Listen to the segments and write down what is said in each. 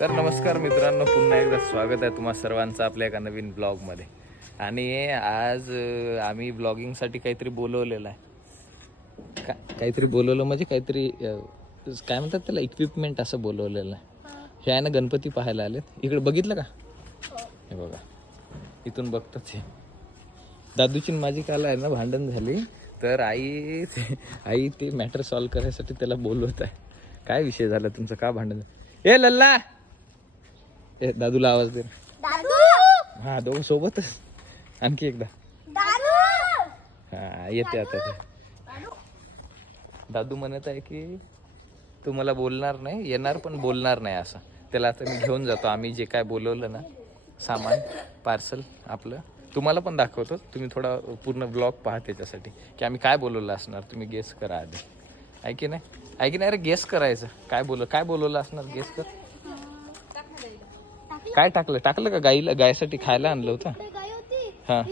तर नमस्कार मित्रांनो पुन्हा एकदा स्वागत आहे तुम्हा सर्वांचं आपल्या एका नवीन ब्लॉगमध्ये. आणि आज आम्ही ब्लॉगिंगसाठी काहीतरी बोलवलेलं आहे. का काहीतरी बोलवलं म्हणजे काहीतरी काय म्हणतात त्याला इक्विपमेंट असं बोलवलेलं आहे. हे आहे ना गणपती पाहायला आलेत. इकडे बघितलं का? हे बघा. इथून बघतात हे. दादूची माझी काल आहे ना भांडण झाली. तर आई ते- आई ते मॅटर सॉल्व करायसाठी त्याला बोलवत आहे. काय विषय झाला तुमचं? का भांडण झालं? ए लल्ला! ए दादूला आवाज दे दादू! हा दोघं सोबतच. आणखी एकदा. दादू! हा येते आता ते. दादू! म्हणत आहे की तू मला बोलणार नाही येणार पण बोलणार नाही असं. त्याला आता मी घेऊन जातो. आम्ही जे काय बोलवलं ना सामान पार्सल आपलं तुम्हाला पण दाखवतो. तुम्ही थोडा पूर्ण ब्लॉग पहा त्याच्यासाठी. की आम्ही काय बोलवलं असणार तुम्ही गेस करा आधी. आहे की नाही? आहे की नाही? अरे गेस करायचं. काय बोल काय बोलवलं असणार? गेस कर. काय टाकलं? टाकलं का गाईला? गायसाठी खायला आणलं होतं? हा.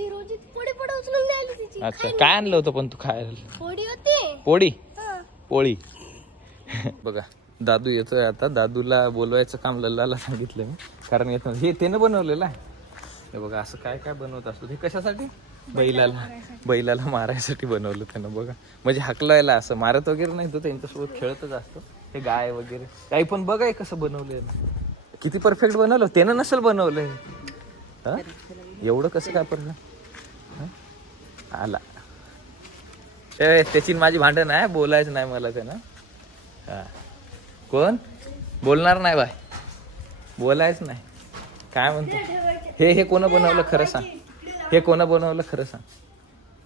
अच्छा काय आणलं होतं पण तू खायला? पोळी होती. पोळी? हा. पोळी. बघा दादू येतोय आता. दादूला बोलवायचं काम लल्लाला सांगितलं मी. कारण येतो हे त्यानं बनवलेलं आहे. हे बघा असं काय काय बनवत असतो? हे कशासाठी? बैलाला बैलाला मारायसाठी बनवलं त्यानं बघा. म्हणजे हकलायला असं. मारत वगैरे नाही तो त्यांच्यासोबत खेळतच असतो. हे गाय वगैरे. काही पण बघा हे कसं बनवलंय. किती परफेक्ट बनवलं? त्यानं नसेल बनवलंय. हा? एवढं कसं काय परफेक्ट आला. ए त्याची माझी भांडण आहे बोलायचं नाही मला त्यानं. हा. कोण? बोलणार नाही बाय. बोलायच नाही. काय म्हणतो? हे हे कोण बनवलं खरं सांग. हे कोण बनवलं खरं सांग.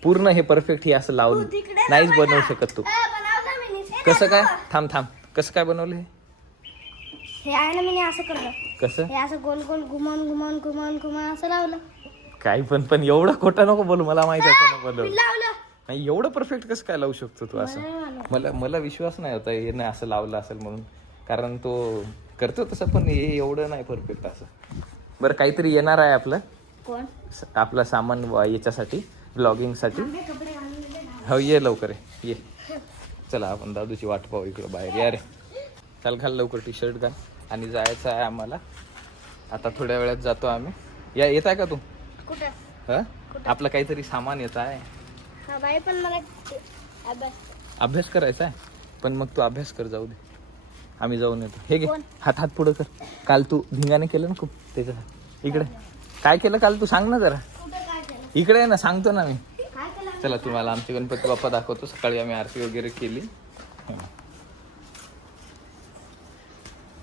पूर्ण हे परफेक्ट हे असं लावलं नाहीच बनवू शकत तू. बनवलं. कसं काय? थांब थांब. कसं काय बनवलं हे? हे आहे ना मी असं करलं. कसं? हे असं गोल गोल घुमवून घुमवून घुमवून घुमवून असं लावलं. काही पण पण एवढं खोटं नको बोलू मला माहिती आहे कोण लावलं. नाही एवढं परफेक्ट कसं काय लावू शकतो तू असं? मला. मला विश्वास नाही होता हे नाही असं लावलं असेल म्हणून. कारण तो करतो तसं पण हे एवढं नाही परफेक्ट असं. बरं काहीतरी येणार आहे आपलं? कोण? स- आपलं सामान व- याच्यासाठी ब्लॉगिंगसाठी. हो ये लवकर ये. ये. चला आपण दादूची वाट पाहू इकडं बाहेर. या रे. चाल घाल लवकर टी शर्ट घाल. आणि जायचं आहे आम्हाला. आता थोड्या वेळात जातो आम्ही. या येत आहे का तू? कुठं? हा? आपलं काहीतरी सामान येत आहे. हा बाई पण मला अभ्यास. अभ्यास करायचा आहे? पण मग तू अभ्यास कर जाऊ दे. आम्ही जाऊन येतो. हे घे. कोण? हात हात पुढं कर. काल तू धिंगाने केलं ना खूप त्याच्या इकडे. काय केलं काल तू? सांग ना जरा. कुठं काय केलं? इकडे आहे ना सांगतो ना मी. काय केलं? चला तुम्हाला आमचे गणपती बाप्पा दाखवतो. सकाळी आम्ही आरती वगैरे केली. हं.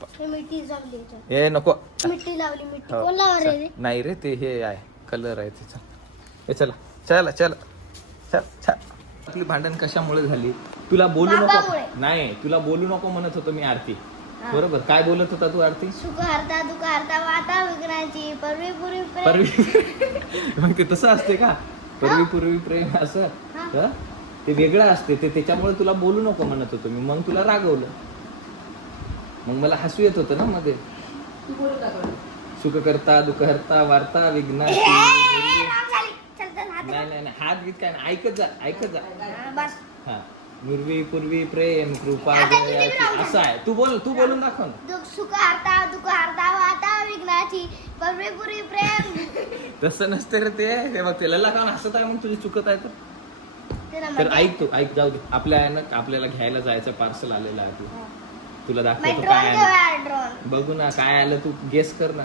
हे मिठी लावली याच्यात. हे नको. मिठी लावली मिठी हो, कोण रे चल. नाही रे ते हे आहे. कलर आहे त्याचा हे चला चला चला. चल चल. आपली भांडण कशामुळे झाली? तुला बोलू नको. बाबामुळे. नाही तुला बोलू नको म्हणत होतो मी आरती. बरोबर? काय बोलत होता तू आरती? सुख हरता दुःख हरता वाता विघ्नाची परवी पुरी प्रेम. परवी मग ते तसं असते का? परवी पूर्वी प्रेम असं? हं? ते वेगळं असते. ते त्याच्यामुळे तुला बोलू नको म्हणत होतो मी. मग तुला रागवलं. मग मला हसू येत होतं ना मध्ये. सुख करता दुःख हरता वार्ता विघ्नाची राम झाली. चल चल हात नाही नाही नाही. हात गीत काय नाही. ऐकत जा ऐकत जा. हा, बस. हा. पूर्वी पूर्वी प्रेम कृपा असं आहे. तू बोल तू बोलून दाखव ना. दुःख सुख हरता दुःख हरता वाता विघ्नाची परवी पुरी प्रेम. तसं नसते रे ते. ते बघ ते लल्ला काऊन हसत आहे मग तुझी चुकत आहे तर. तर ऐक तू ऐक. जाऊ दे. आपल्या आहे ना आपल्याला घ्यायला जायचं पार्सल आलेलं आहे. तू तुला दाखवतो काय आलं. ड्रोन बघू ना काय आलं तू गेस कर ना.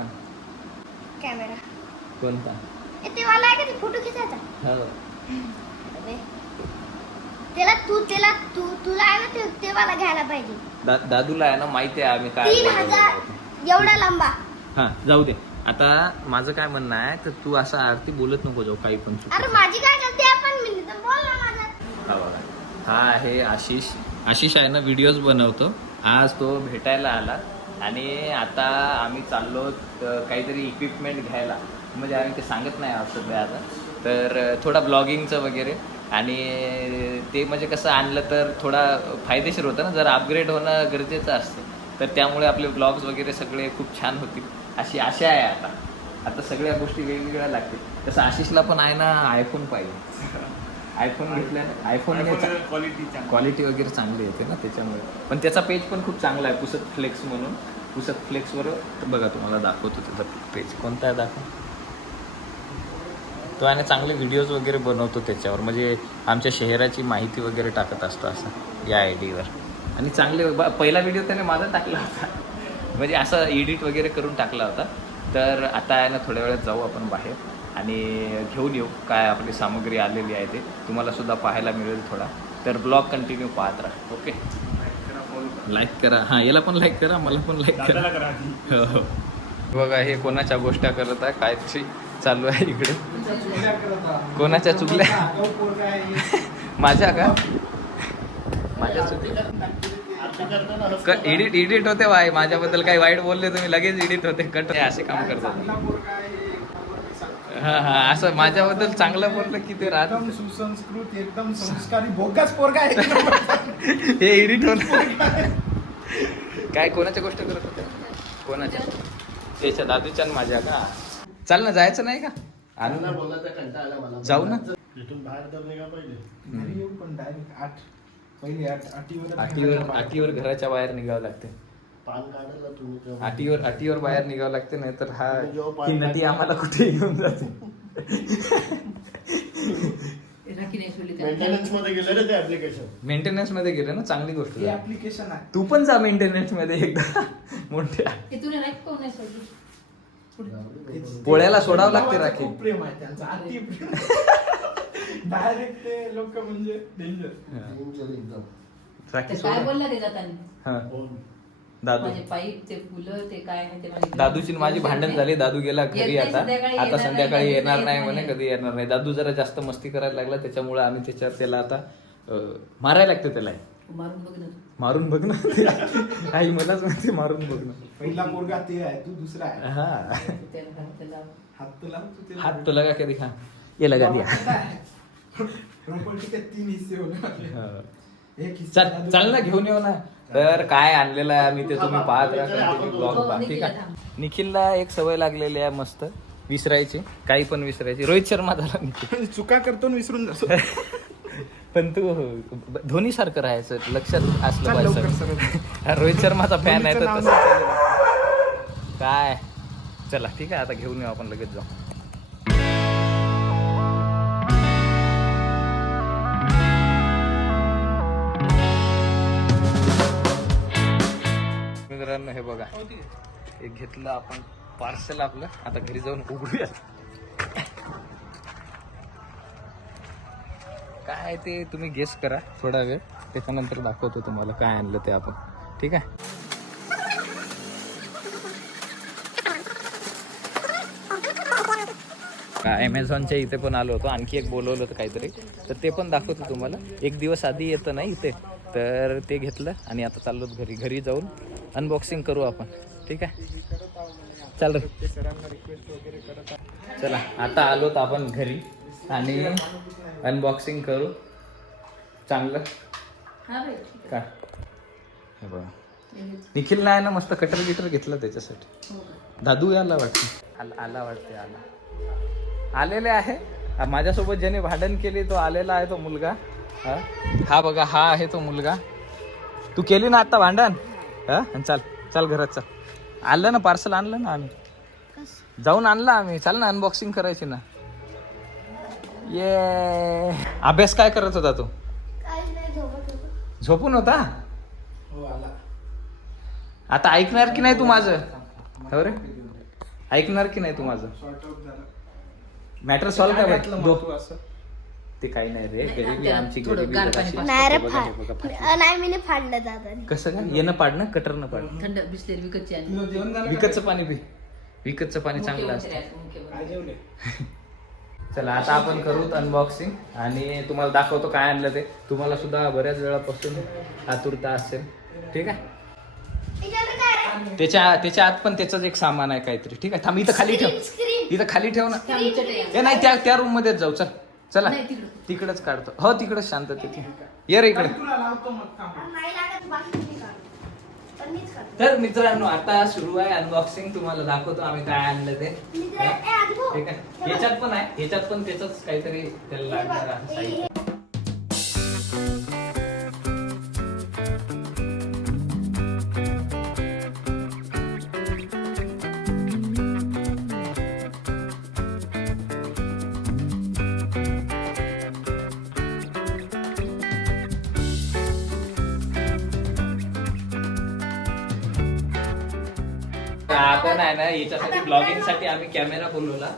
कॅमेरा. कोणता? ए, ते वाला आहे का ते फोटो खिचायचा हो अबे. त्याला तू त्याला तू तुला आहे ना ते ते वाला घ्यायला पाहिजे. दा- दादूला आहे ना माहिती आहे आम्ही काय तीन हजार. एवढा लंबा. हा जाऊ दे. आता माझं काय म्हणणं आहे तर तू असं आरती बोलत नको जाऊ काही पण चुकीचं. अरे माझी काय गलती आहे? पण मी तर बोल ना माझा. हा बघा. हा आहे आशिष. आशिष आहे ना व्हिडिओज बनवतो. आज तो भेटायला आला आणि आता आम्ही चाललो काहीतरी इक्विपमेंट घ्यायला. म्हणजे आम्ही ते सांगत नाही आहोत सध्या आता. तर थोडा ब्लॉगिंगचं वगैरे. आणि ते म्हणजे कसं आणलं तर थोडा फायदेशीर होतं ना. जर अपग्रेड होणं गरजेचं असतं तर त्यामुळे आपले ब्लॉग्स वगैरे सगळे खूप छान होतील. अशी आशा आहे आता. आता सगळ्या गोष्टी वेगवेगळ्या लागतील. तसं आशिषला पण आहे ना आयफोन पाहिजे. आयफोन घेतल्याने आयफोन क्वालिटी वगैरे चांगली येते ना त्याच्यामुळे. पण त्याचा पेज पण खूप चांगला आहे पुसत फ्लेक्स म्हणून. पुसत फ्लेक्सवर बघा तुम्हाला दाखवतो त्याचा पेज कोणता आहे दाखव? तो आणि चांगले व्हिडिओज वगैरे बनवतो त्याच्यावर. म्हणजे आमच्या शहराची माहिती वगैरे टाकत असतो असं या आय डीवर आणि चांगले पहिला व्हिडिओ त्याने माझा टाकला होता. म्हणजे असं एडिट वगैरे करून टाकला होता. तर आता आहे ना थोड्या वेळात जाऊ आपण बाहेर. आणि घेऊन येऊ काय आपली सामग्री आलेली आहे ते. तुम्हाला सुद्धा पाहायला मिळेल थोडा. तर ब्लॉग कंटिन्यू पाहत राहा ओके? लाईक करा. हां याला पण लाईक करा मला पण लाईक करा. हो, हो. बघा हे कोणाच्या गोष्टी करत आहे? काय तरी चालू आहे इकडे? कोणाच्या चुकल्या? माझ्या का? माझ्या चुकल्या एडिट एडिट होते वाय माझ्याबद्दल काही वाईट बोलले तुम्ही लगेच एडिट होते. कट. असे काम करतात. हा हा असं माझ्याबद्दल चांगलं बोललं की ते राहत. एकदम सुसंस्कृत एकदम संस्कारी भोगाच पोरगा आहे. हे एडिट होत. काय कोणाच्या गोष्ट करत होत्या? कोणाच्या? त्याच्या दादूच्या आणि माझ्या का? चाल ना जायचं नाही का? आणू ना. जाऊ ना. इथून बाहेर तर निघा घरी येऊ पण डायरेक्ट आठ. पहिले आठ आठीवर आटीवर आटीवर घराच्या बाहेर निघावं लागते पान काढायला तुम्ही तेव्हा. आटीवर आटीवर बाहेर निघावं लागते नाही तर हा तुम्ही जेव्हा पाय ही नदी आम्हाला कुठे घेऊन जाते? मेंटेनन्समध्ये गेलं रे ते ऍप्लिकेशन मेंटेनन्समध्ये गेले ना चांगली गोष्ट हे झाली. ऍप्लिकेशन आहे. तू पण जा मेंटेनन्समध्ये एकदा. मोठ्या. इथून नाही कोण नाही सोडली पोळ्याला सोडावं लागते गावाचं राखी. खूप प्रेम आहे त्यांचं. अति प्रेम. डायरेक्ट ते लोक म्हणजे डेंजर एकदम. राखी ते काय सोडा. बोलला ते जाताना? हा. हो. दादू. माझे पाईप ते फुलं ते काय आहे ते मला घेऊन- दादूची आणि माझी भांडण झाली. दादू गेला घरी येत नाही, आता. संध्याकाळी आता येणार संध्याकाळी नाही, येणार नाही. म्हणे कधी येणार नाही. दादू जरा जास्त मस्ती करायला लागला. त्याच्यामुळे आम्ही त्याच्यावर त्याला आता अं, मारायला लागते त्याला. मारून बघ ना मारून बघ ना. आई मलाच म्हणते मारून बघ ना. पहिला पोरगा ते आहे तू दुसरा आहे. हा. त्याला त्याला हात तर लाव तू त्याला. हात तो लगा के दिखा ये. लगा दिया प्रॉपर्टी के तीन हिस्से होणार हा. चल ना घेऊन येऊ ना. तर काय आणलेलं आहे आम्ही ते तुम्ही पाहत राहा ठीक आहे. निखिलला एक सवय लागलेली आहे मस्त विसरायची. काही पण विसरायची. रोहित शर्मा झाला निखिल चुका करतो विसरून जातो. पण तू धोनी सारखं राहायचं लक्षात असलं पाहिजे. रोहित शर्माचा फॅन आहे तर. काय? चला ठीक आहे आता घेऊन येऊ आपण लगेच जाऊ. मित्रांनो हे बघा. हे घेतलं आपण पार्सल आपलं. आता घरी जाऊन उघडूया काय ते तुम्ही गेस करा. थोडा वेळ. त्याच्यानंतर दाखवतो तुम्हाला काय आणलं ते आपण. ठीक आहे? ॲमेझॉनच्या इथे पण आलो होतो. आणखी एक बोलवलं होतं काहीतरी. तर ते पण दाखवतो तुम्हाला. एक दिवस आधी येतं ना इथे. तर ते घेतलं आणि आता चाललो घरी. घरी जाऊन अनबॉक्सिंग करू आपण. ठीक आहे? चाल. चला आता आलोत आपण घरी आणि अनबॉक्सिंग करू. चांगलं? का? हे बघा. निखिल नाही ना मस्त कटर गिटर घेतलं त्याच्यासाठी. हो? दादू याला वाटतं. आला आला वाटते आला. आलेले आहे. माझ्यासोबत ज्याने भांडण केली तो आलेला आहे तो मुलगा. हा? हा बघा हा आहे तो मुलगा. तू केली ना आता भांडण? हा? आणि चाल चाल घरात चाल. आणलं ना पार्सल आणलं ना आम्ही? जाऊन आणलं आम्ही. चाल ना अनबॉक्सिंग करायची ना. ये. अभ्यास काय करत होता तू? काहीच नाही झोपत होतो. झोपून होता? हो आला. आता ऐकणार की नाही तू माझं? हो रे. ऐकणार की नाही तू माझं? शॉर्ट आउट झाला. मॅटर सॉल्व काय असं. ते काही नाही रे. गरिबी आमची गरिबी जराशी. नाही रे बघा, हे बघा, फाड. फाटलं. नाही मी नाही फाडलं दादाने कसं काय येणं पाडणं कटरनं पाडणं थंड बिसलेरी विकतची आणि तुझं जेवण झालं का? विकतचं पाणी पी. विकतचं पाणी चांगलं असतं. काय जेवले? चला आता आपण करू अनबॉक्सिंग आणि तुम्हाला दाखवतो काय आणलं ते. तुम्हाला सुद्धा बऱ्याच वेळापासून आतुरता असेल. ठीक आहे? त्याच्या त्याच्या आत पण त्याचंच एक सामान आहे काहीतरी. ठीक आहे? थांब इथं खाली ठेव. स्क्रीन स्क्रीन इथं खाली ठेव ना. ए नाही त्या त्या रूम मध्येच जाऊ चल. चला नाही, तिकडं. तिकडच काढतो. हो तिकडच शांत तिथे. ये रे इकडे. तुला लावतो मग थांब. नाही लागत बाकी मी काढतो पण मीच काढतो. तर मित्रांनो आता सुरू आहे अनबॉक्सिंग तुम्हाला दाखवतो आम्ही काय आणलं ते. ए, आजू. ठीक आहे याच्यात पण आहे. याच्यात पण त्याच काहीतरी त्याला लागणार आहे. साहित्य. आपण आहे ना याच्यासाठी ब्लॉगिंगसाठी आम्ही कॅमेरा बोलवला.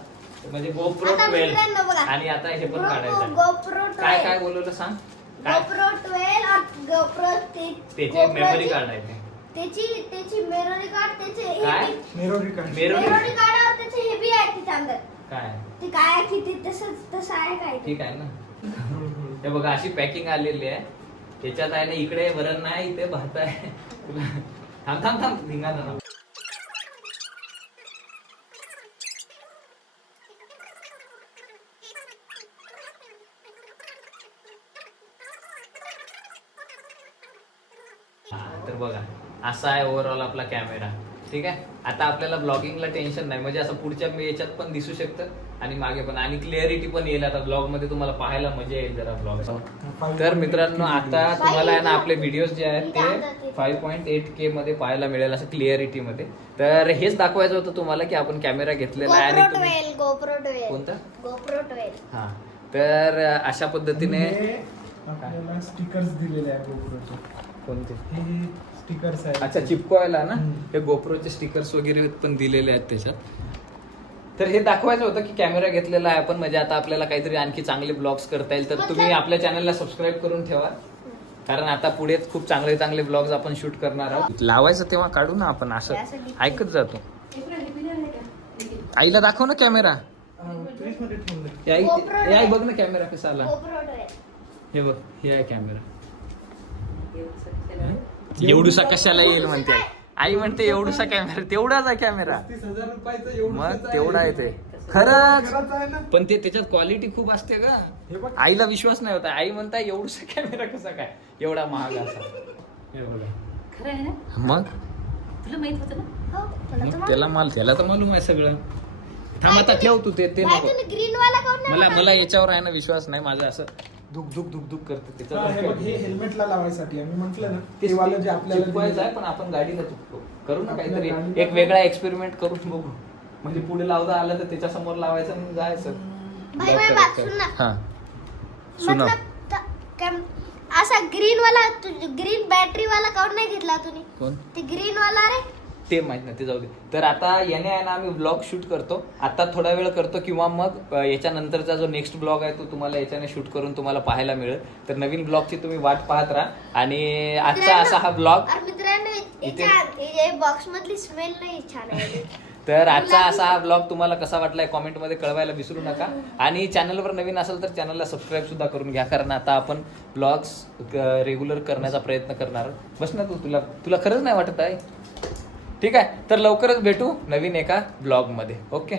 म्हणजे गोप्रो आता ट्वेल्व. आणि आता हे पण काढायचं GoPro काय 12. काय बोलवलं सांग? काय? GoPro 12 और GoPro ते त्याची मेमरी कार्ड आहे ते. त्याची त्याची मेमरी कार्ड त्याचे काय? Memory card memory memory card त्याचे हे आहे तिथे अंदर. काय? ते काय आहे की ते तसंच तसं आहे काय ते. ठीक आहे ना. हे बघा अशी पॅकिंग आलेली आहे. त्याच्यात आहे ना इकडे वरण नाही इथे भात आहे. तुला- थांब थांब थांब. धिंगाणा तर बघा असा आहे ओव्हरऑल आपला कॅमेरा ठीक आहे? आता आपल्याला ब्लॉगिंगला टेन्शन नाही. म्हणजे असं पुढच्या मी याच्यात पण दिसू शकतं आणि मागे पण. आणि क्लिअरिटी पण येईल आता ब्लॉगमध्ये तुम्हाला पाहायला मजा येईल जरा ब्लॉग तर मित्रांनो आता तुम्हाला आहे ना आपले व्हिडिओज जे आहेत ते फाईव्ह पॉईंट एट के मध्ये पाहायला मिळेल असं क्लिअरिटी मध्ये. तर हेच दाखवायचं होतं तुम्हाला की आपण कॅमेरा घेतलेला आहे आणि तुम्ही 12 GoPro 12 कोणता? GoPro 12 हा. तर अशा पद्धतीने स्टिकर्स दिलेले आहे कोणते? हे स्टिकर्स आहेत. अच्छा चिपकवायला ना. हे गोप्रोचे स्टिकर्स वगैरे पण दिलेले आहेत त्याच्यात. तर हे दाखवायचं होतं की कॅमेरा घेतलेला आहे आपण. म्हणजे आता आपल्याला काहीतरी आणखी चांगले ब्लॉग्स करता येईल. तर तुम्ही आपल्या चॅनलला सबस्क्राईब करून ठेवा. कारण आता पुढे खूप चांगले चांगले ब्लॉग्स आपण शूट करणार आहोत. लावायचं तेव्हा काढू ना आपण असं. ऐकत जातो आईला दाखव ना कॅमेरा. आई बघ ना कॅमेरा कसा आला. GoPro 12 हे बघ हे आहे कॅमेरा. एवढूसा कशाला येईल म्हणते? आई. आई म्हणते एवढूसा कॅमेरा तेवढाच आहे कॅमेरा मग तेवढा आहे ते. खरंच. पण ते त्याच्यात क्वालिटी खूप असते का हे बघ. आईला विश्वास नाही होता. आई म्हणता एवढूसा कॅमेरा कसा काय? एवढा महाग असा. हे बघा. खरं आहे ना? मग? तुला माहीत होतं ना? हो मला तर मग त्याला माल त्याला तर मालूम आहे सगळं. थांब आता ठेव तू ते ते नको. ग्रीन वाला काऊन नाही मला? मला याच्यावर आहे ना विश्वास नाही माझा असं. धुक धुक धुक धुक करते हा, हे बघ हे हेल्मेटला लावायसाठी आहे मी म्हंटल ना ते वालं जे आपल्याला चिपकवायचं आहे. दिलेलं पण आपण गाडीला चिपकू करू ना आपल्या काहीतरी. गाडीला एक वेगळा एक्सपेरिमेंट करून बघू. म्हणजे पुढे लावता आलं तर त्याच्यासमोर लावायचं आणि जायचं. भाई Lock भाई करायचं. बात सुन. ना हा. सुना. मतलब त- कॅम- असा ग्रीन वाला ग्रीन बॅटरी वाला काऊन नाही घेतला तुम्ही? कोण? ते ग्रीन वाला रे ते माहीत नाही ते जाऊ दे. तर आता याने आहे ना आम्ही ब्लॉग शूट करतो. आता थोडा वेळ करतो किंवा मग याच्यानंतरचा जो नेक्स्ट ब्लॉग आहे तो तुम्हाला याच्याने शूट करून तुम्हाला पाहायला मिळेल. तर नवीन ब्लॉगची तुम्ही वाट पाहत राहा. आणि आजचा असा हा ब्लॉग अरे मित्रांनो इथे- बॉक्स मधली स्मेल नाही छान आहे. तर आजचा असा हा ब्लॉग तुम्हाला कसा वाटलाय कॉमेंटमध्ये कळवायला विसरू नका. आणि चॅनलवर नवीन असेल तर चॅनलला सबस्क्राईब सुद्धा करून घ्या. कारण आता आपण ब्लॉग्स रेग्युलर करण्याचा प्रयत्न करणार. बस ना तू तुला तुला खरंच नाही वाटत आहे? ठीक आहे? तर लवकरच भेटू नवीन एका ब्लॉगमध्ये. ओके?